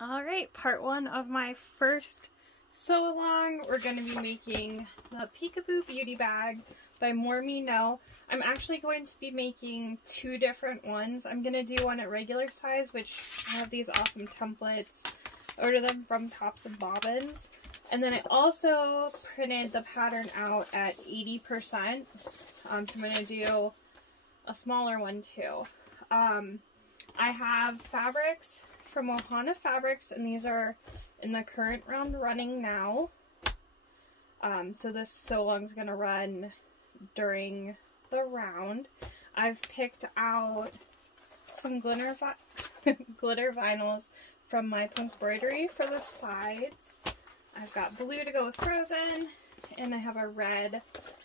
Alright, part one of my first sew along. We're going to be making the Peekaboo Beauty Bag by More Me No. I'm actually going to be making two different ones. I'm going to do one at regular size, which I have these awesome templates. Order them from Tops and Bobbins. And then I also printed the pattern out at 80%. So I'm going to do a smaller one too. I have fabrics from Ohana Fabrics, and these are in the current round running now. So this sew along is going to run during the round. I've picked out some glitter vinyls from my pink embroidery for the sides. I've got blue to go with Frozen, and I have a red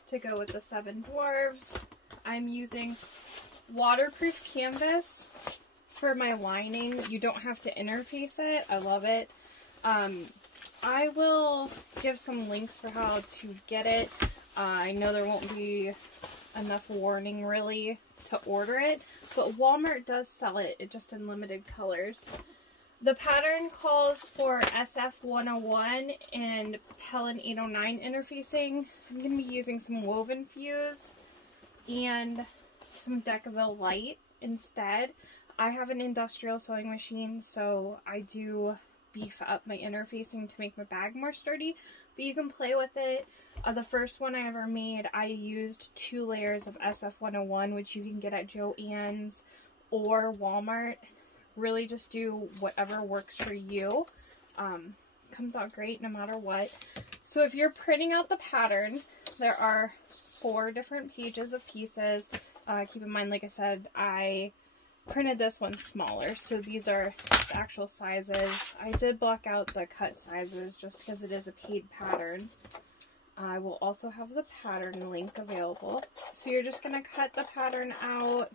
to go with the Seven Dwarves. I'm using waterproof canvas for my lining. You don't have to interface it. I love it. I will give some links for how to get it. I know there won't be enough warning really to order it, but Walmart does sell it, just in limited colors. The pattern calls for SF101 and Pellin 809 interfacing. I'm going to be using some Woven Fuse and some Decaville Light instead. I have an industrial sewing machine, so I do beef up my interfacing to make my bag more sturdy, but you can play with it. The first one I ever made, I used 2 layers of SF101, which you can get at Joann's or Walmart. Really just do whatever works for you. Comes out great no matter what. So if you're printing out the pattern, there are 4 different pages of pieces. Keep in mind, like I said, I printed this one smaller, so these are the actual sizes. I did block out the cut sizes just because it is a paid pattern. I will also have the pattern link available. So you're just going to cut the pattern out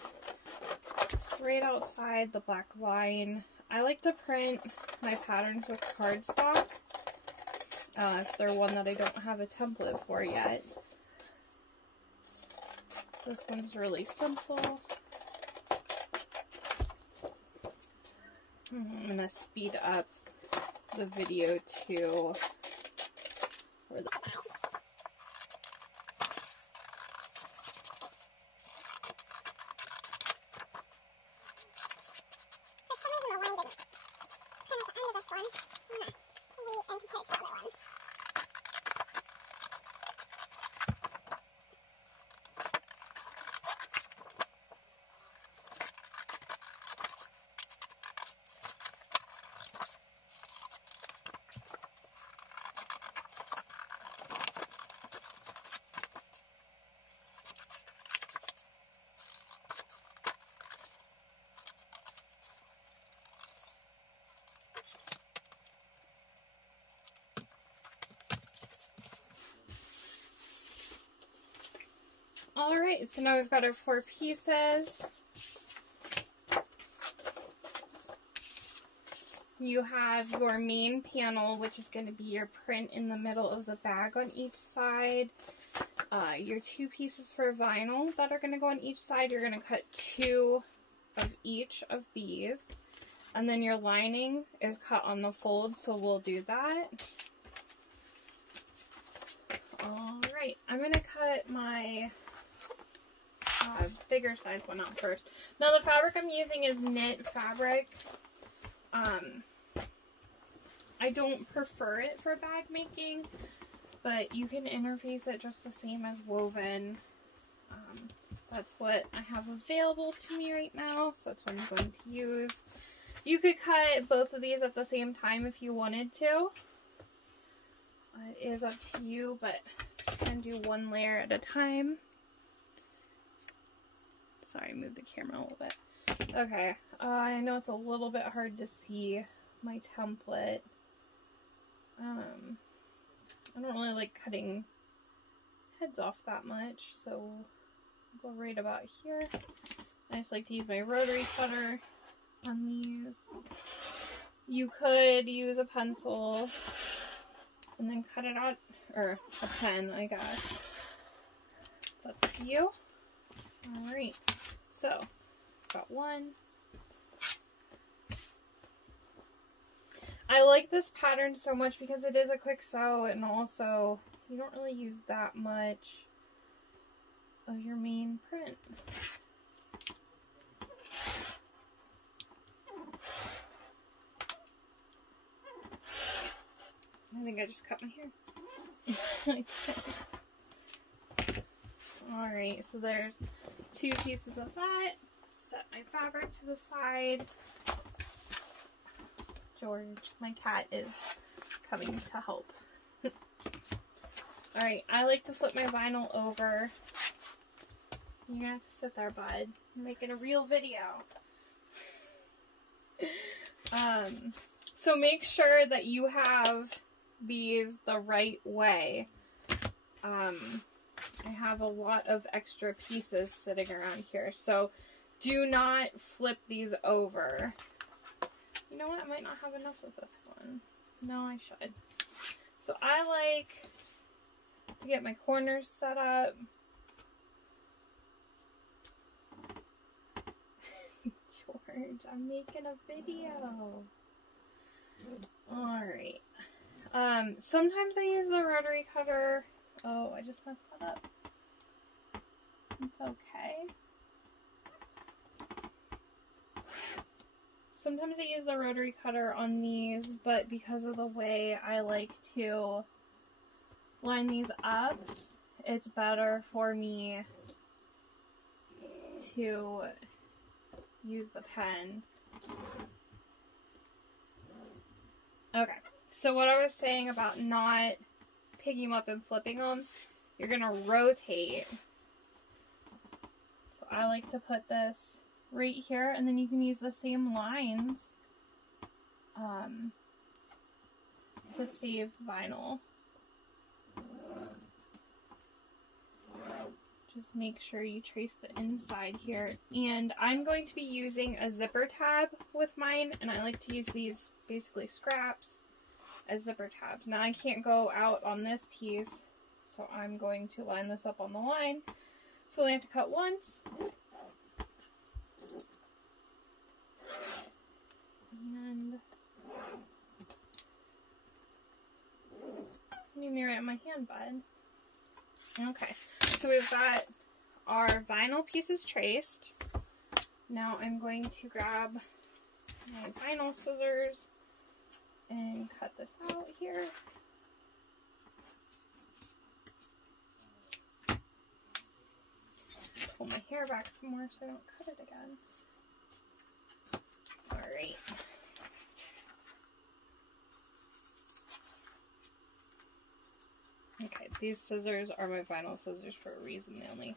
right outside the black line. I like to print my patterns with cardstock if they're one that I don't have a template for yet. This one's really simple. I'm going to speed up the video too. Alright, so now we've got our 4 pieces. You have your main panel, which is going to be your print in the middle of the bag on each side. Your 2 pieces for vinyl that are going to go on each side. You're going to cut 2 of each of these. And then your lining is cut on the fold, so we'll do that. Alright, I'm going to cut my bigger size one out first. Now the fabric I'm using is knit fabric. I don't prefer it for bag making, but you can interface it just the same as woven. That's what I have available to me right now, so that's what I'm going to use. You could cut both of these at the same time if you wanted to. It is up to you, but you can do one layer at a time. Sorry, move the camera a little bit. Okay, I know it's a little bit hard to see my template. I don't really like cutting heads off that much, so I'll go right about here. I just like to use my rotary cutter on these. You could use a pencil and then cut it out, or a pen, I guess. It's up to you. Alright, so got one. I like this pattern so much because it is a quick sew, and also you don't really use that much of your main print. I think I just cut my hair. I did. Alright, so there's 2 pieces of that. Set my fabric to the side. George, my cat, is coming to help. Alright, I like to flip my vinyl over. You're gonna have to sit there, bud. I'm making a real video. So make sure that you have these the right way. I have a lot of extra pieces sitting around here, so do not flip these over. You know what? I might not have enough of this one. No, I should. So I like to get my corners set up. George, I'm making a video. Alright. Sometimes I use the rotary cutter. Oh, I just messed that up. It's okay. Sometimes I use the rotary cutter on these, but because of the way I like to line these up, it's better for me to use the pen. Okay, so what I was saying about not picking them up and flipping them, you're gonna rotate. So I like to put this right here, and then you can use the same lines to save vinyl. Just make sure you trace the inside here. And I'm going to be using a zipper tab with mine, and I like to use these basically scraps as zipper tabs. Now I can't go out on this piece, so I'm going to line this up on the line. So I have to cut once. And leave me right in my hand, bud. Okay, so we've got our vinyl pieces traced. Now I'm going to grab my vinyl scissors and cut this out here. Pull my hair back some more so I don't cut it again. Alright. Okay, these scissors are my vinyl scissors for a reason. They only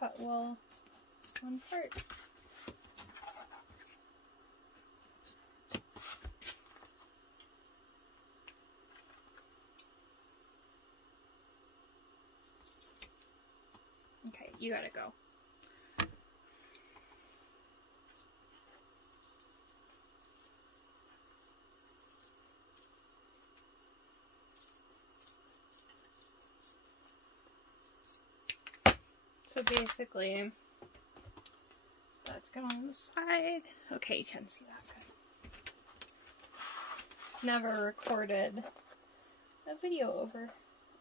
cut well one part. Okay, you gotta go. So basically, that's going on the side. Okay, you can see that good. Never recorded a video over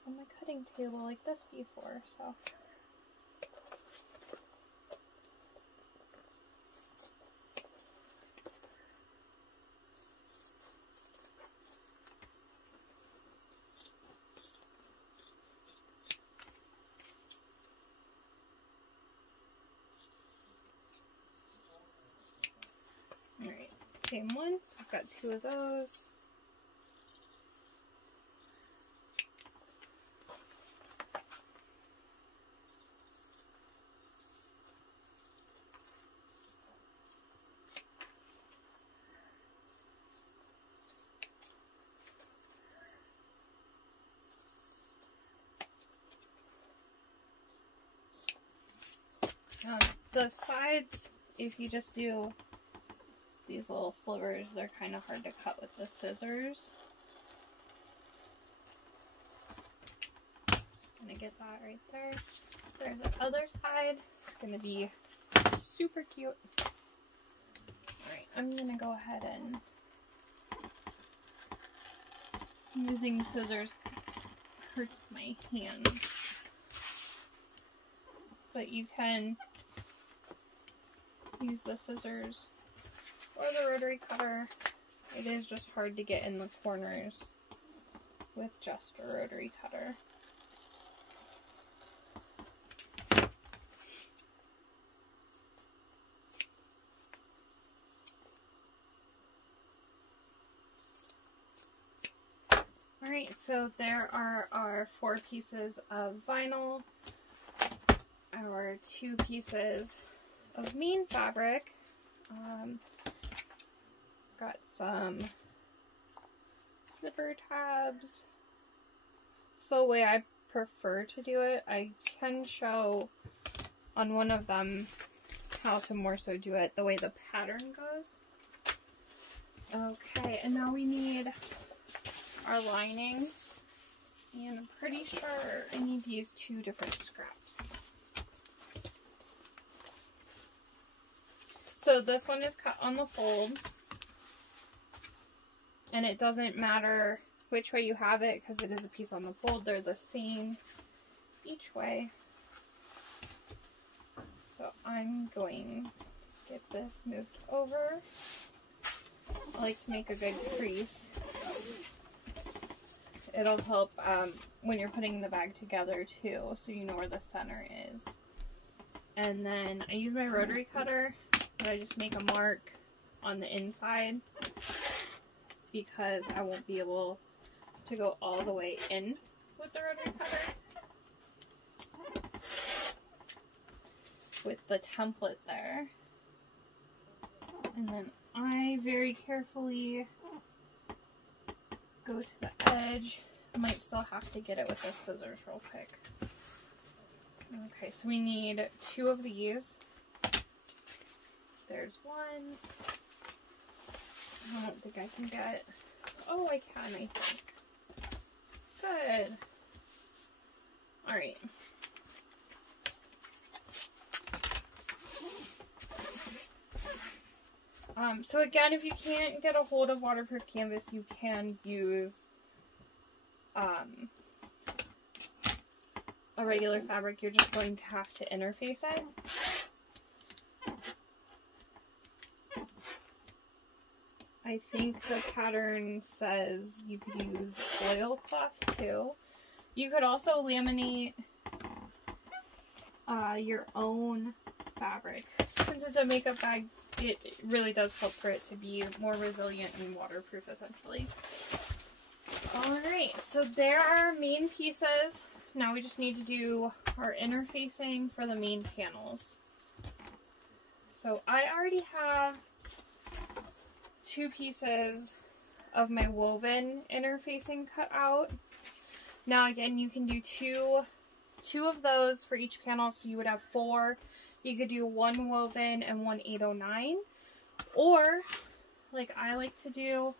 on my cutting table like this before, so. Alright, same one, so I've got 2 of those. The sides, if you just do these little slivers, they're kind of hard to cut with the scissors. Just gonna get that right there. There's the other side. It's gonna be super cute. Alright, I'm gonna go ahead and Using scissors hurts my hands. But you can use the scissors or the rotary cutter. It is just hard to get in the corners with just a rotary cutter. Alright, so there are our 4 pieces of vinyl, our 2 pieces of main fabric, got some zipper tabs. So the way I prefer to do it, I can show on one of them how to more so do it the way the pattern goes. Okay, and now we need our lining, and I'm pretty sure I need to use 2 different scraps. So this one is cut on the fold, and it doesn't matter which way you have it because it is a piece on the fold. They're the same each way. So I'm going to get this moved over. I like to make a good crease. It'll help when you're putting the bag together too, so you know where the center is. And then I use my rotary cutter, but I just make a mark on the inside because I won't be able to go all the way in with the rotary cutter with the template there. And then I very carefully go to the edge. I might still have to get it with the scissors real quick. Okay, so we need 2 of these. There's one. I don't think I can get. Oh, I can, I think. Good. Alright. So again, if you can't get a hold of waterproof canvas, you can use a regular fabric. You're just going to have to interface it. I think the pattern says you could use oilcloth too. You could also laminate your own fabric. Since it's a makeup bag, it really does help for it to be more resilient and waterproof, essentially. Alright, so there are our main pieces. Now we just need to do our interfacing for the main panels. So I already have 2 pieces of my woven interfacing cut out. Now again, you can do two of those for each panel, so you would have 4. You could do 1 woven and 1 809, or like I like to do,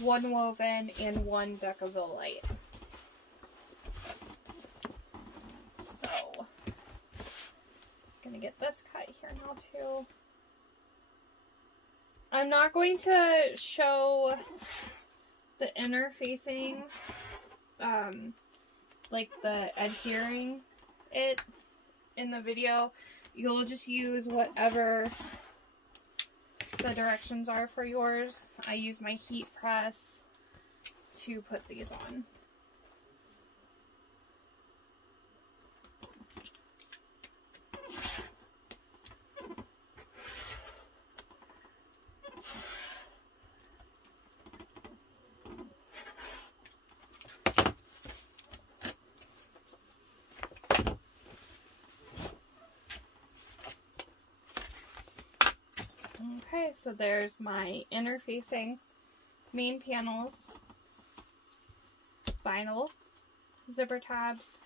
1 woven and 1 Decaville light. So, I'm gonna get this cut here now too. I'm not going to show the interfacing, like the adhering it in the video. You'll just use whatever the directions are for yours. I use my heat press to put these on. Okay, so there's my interfacing main panels, vinyl, zipper tabs,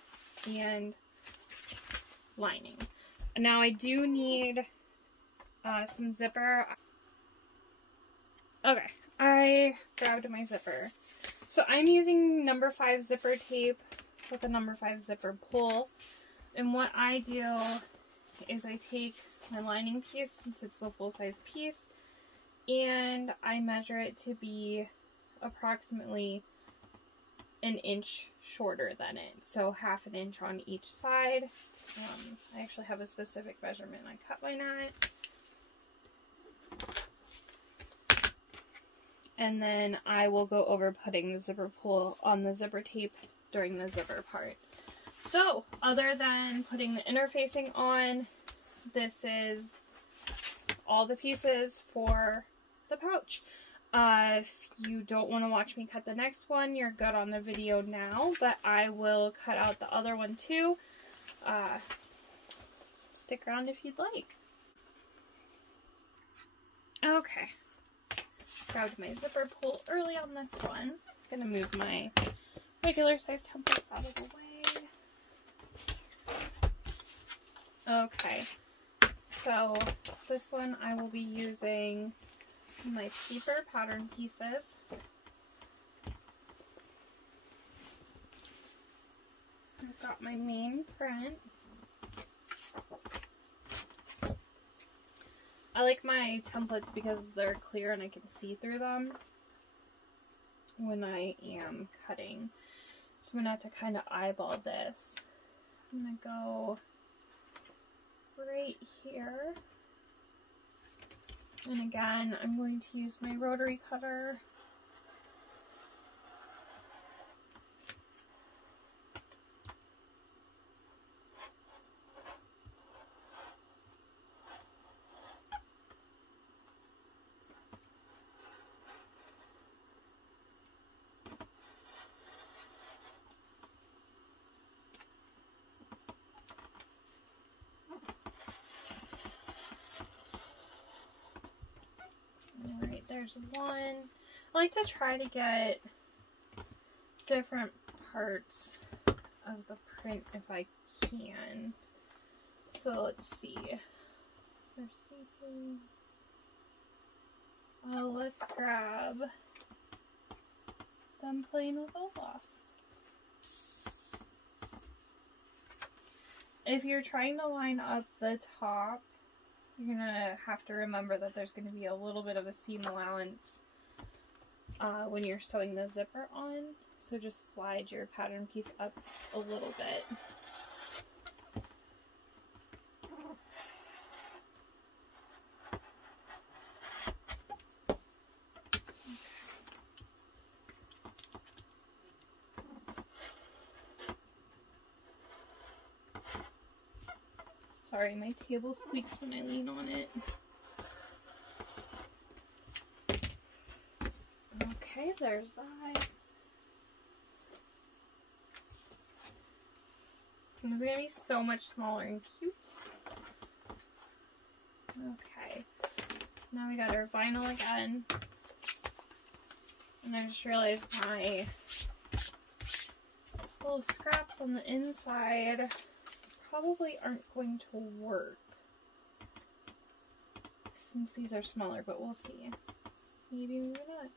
and lining. Now I do need some zipper. Okay, I grabbed my zipper. So I'm using number 5 zipper tape with a number 5 zipper pull. And what I do is I take my lining piece, since it's the full-size piece, and I measure it to be approximately an inch shorter than it. So ½ an inch on each side. I actually have a specific measurement. I cut my knot. And then I will go over putting the zipper pull on the zipper tape during the zipper part. So, other than putting the interfacing on, this is all the pieces for the pouch. If you don't want to watch me cut the next one, you're good on the video now, but I will cut out the other one too. Stick around if you'd like. Okay. Grabbed my zipper pull early on this one. I'm going to move my regular size templates out of the way. Okay. So this one I will be using my paper pattern pieces. I've got my main print. I like my templates because they're clear and I can see through them when I am cutting. So I'm going to have to kind of eyeball this. I'm going to go right here. And again, I'm going to use my rotary cutter. Alright, there's one. I like to try to get different parts of the print if I can. So let's see. There's something. Oh, let's grab them playing with Olaf. If you're trying to line up the top, you're gonna have to remember that there's gonna be a little bit of a seam allowance when you're sewing the zipper on. So just slide your pattern piece up a little bit. Sorry, my table squeaks when I lean on it. Okay, there's that. This is going to be so much smaller and cute. Okay. Now we got our vinyl again. And I just realized my little scraps on the inside probably aren't going to work since these are smaller, but we'll see. Maybe not.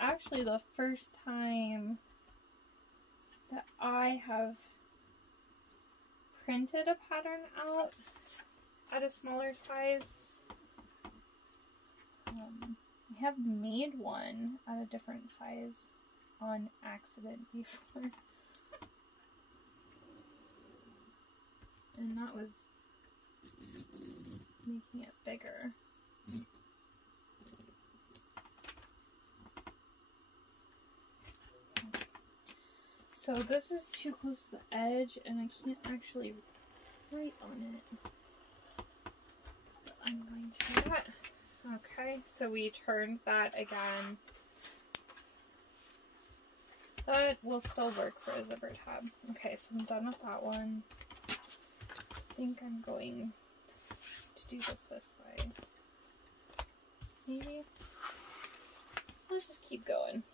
Actually, the first time that I have printed a pattern out at a smaller size. I have made one at a different size on accident before. And that was making it bigger. So this is too close to the edge and I can't actually write on it. But I'm going to do that. Okay, so we turned that again. That will still work for a zipper tab. Okay, so I'm done with that one. I think I'm going to do this way. Maybe. Let's just keep going.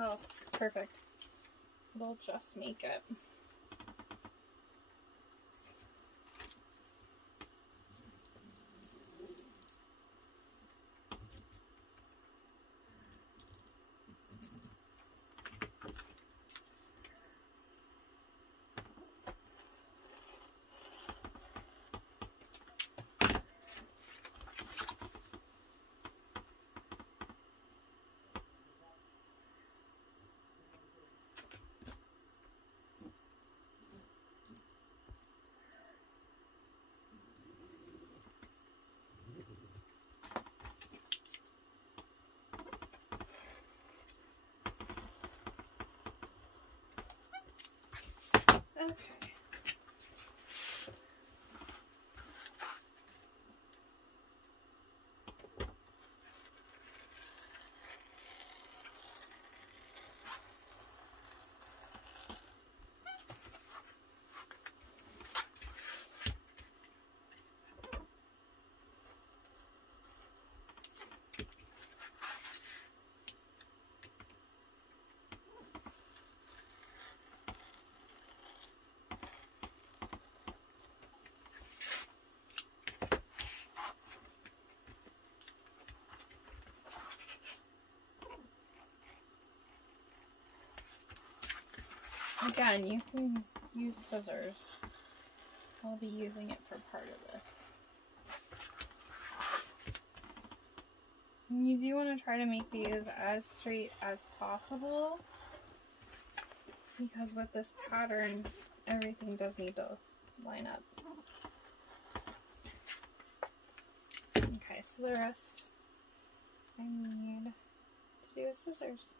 Oh, perfect. It'll just make it. Okay. Again, you can use scissors. I'll be using it for part of this. And you do want to try to make these as straight as possible, because with this pattern, everything does need to line up. Okay, so the rest I need to do with scissors.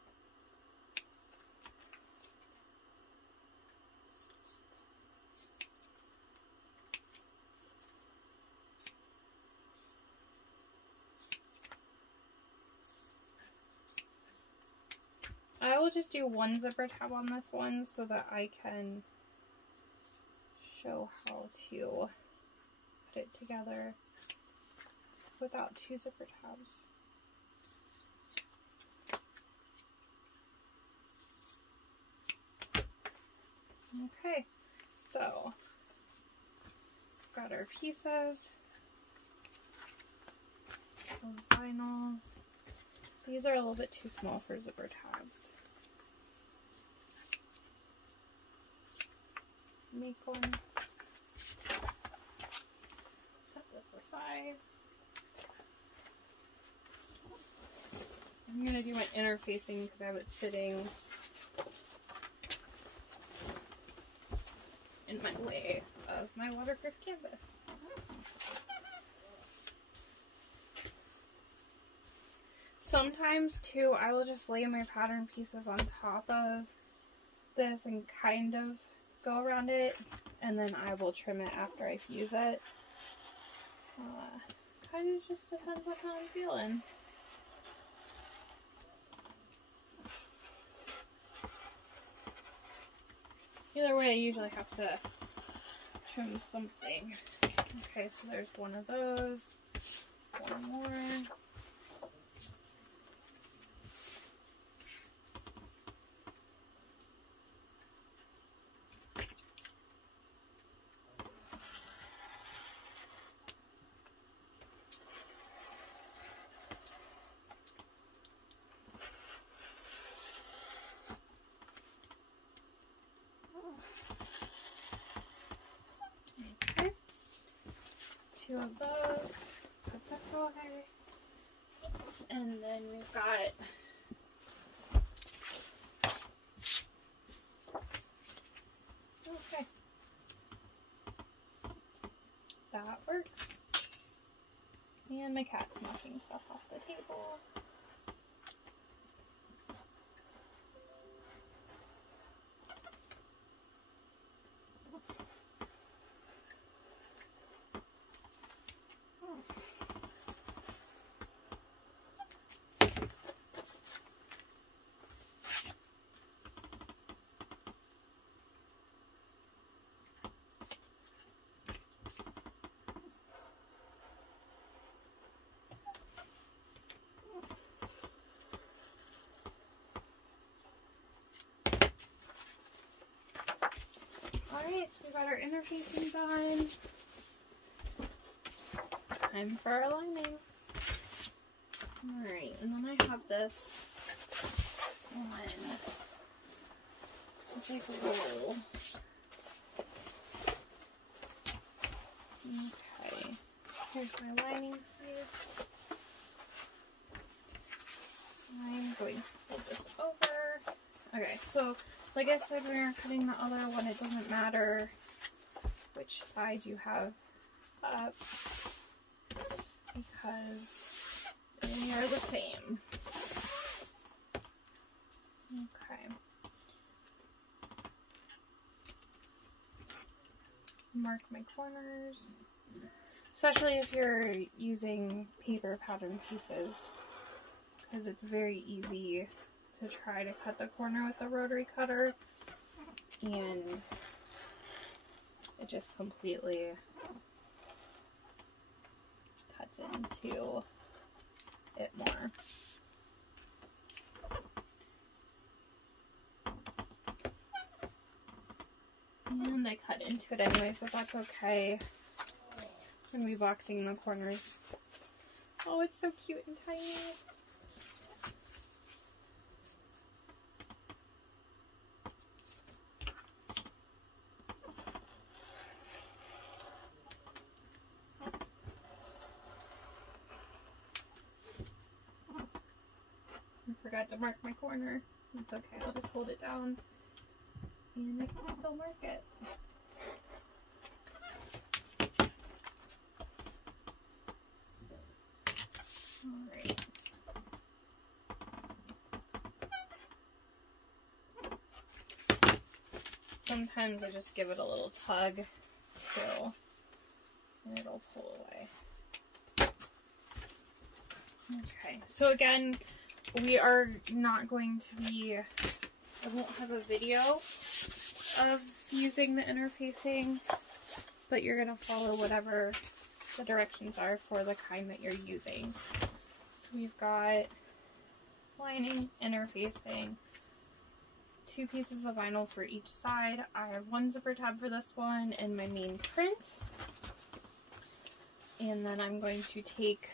I will just do one zipper tab on this one so that I can show how to put it together without two zipper tabs. Okay, so got our pieces, some vinyl. These are a little bit too small for zipper tabs. Make one. Set this aside. I'm going to do my interfacing because I have it sitting in my way of my waterproof canvas. Sometimes too, I will just lay my pattern pieces on top of this and kind of go around it, and then I will trim it after I fuse it. Kind of just depends on how I'm feeling. Either way, I usually have to trim something. Okay, so there's one of those. One more. Two of those, put this away, and then we've got okay, that works, and my cat's knocking stuff off the table. Alright, so we got our interfacing done. Time for our lining. Alright, and then I have this one. It's like a roll. Okay, here's my lining piece. I'm going to fold this over. Okay, so like I said, when you're cutting the other one, it doesn't matter which side you have up because they are the same. Okay. mark my corners, especially if you're using paper pattern pieces, because it's very easy to try to cut the corner with the rotary cutter and it just completely cuts into it more. And I cut into it anyways, but that's okay. I'm going to be boxing the corners. Oh, it's so cute and tiny. I forgot to mark my corner. It's okay, I'll just hold it down and I can still mark it. Alright. Sometimes I just give it a little tug too, and it'll pull away. Okay, so again, we are not going to be, I won't have a video of using the interfacing, but you're going to follow whatever the directions are for the kind that you're using. So we've got lining, interfacing, 2 pieces of vinyl for each side. I have 1 zipper tab for this one and my main print. And then I'm going to take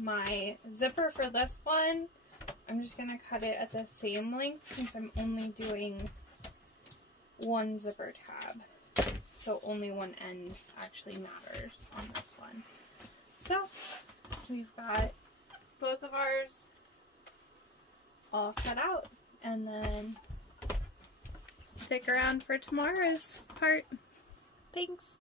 my zipper for this one. I'm just going to cut it at the same length since I'm only doing 1 zipper tab. So only one end actually matters on this one. So we've got both of ours all cut out, and then stick around for tomorrow's part. Thanks.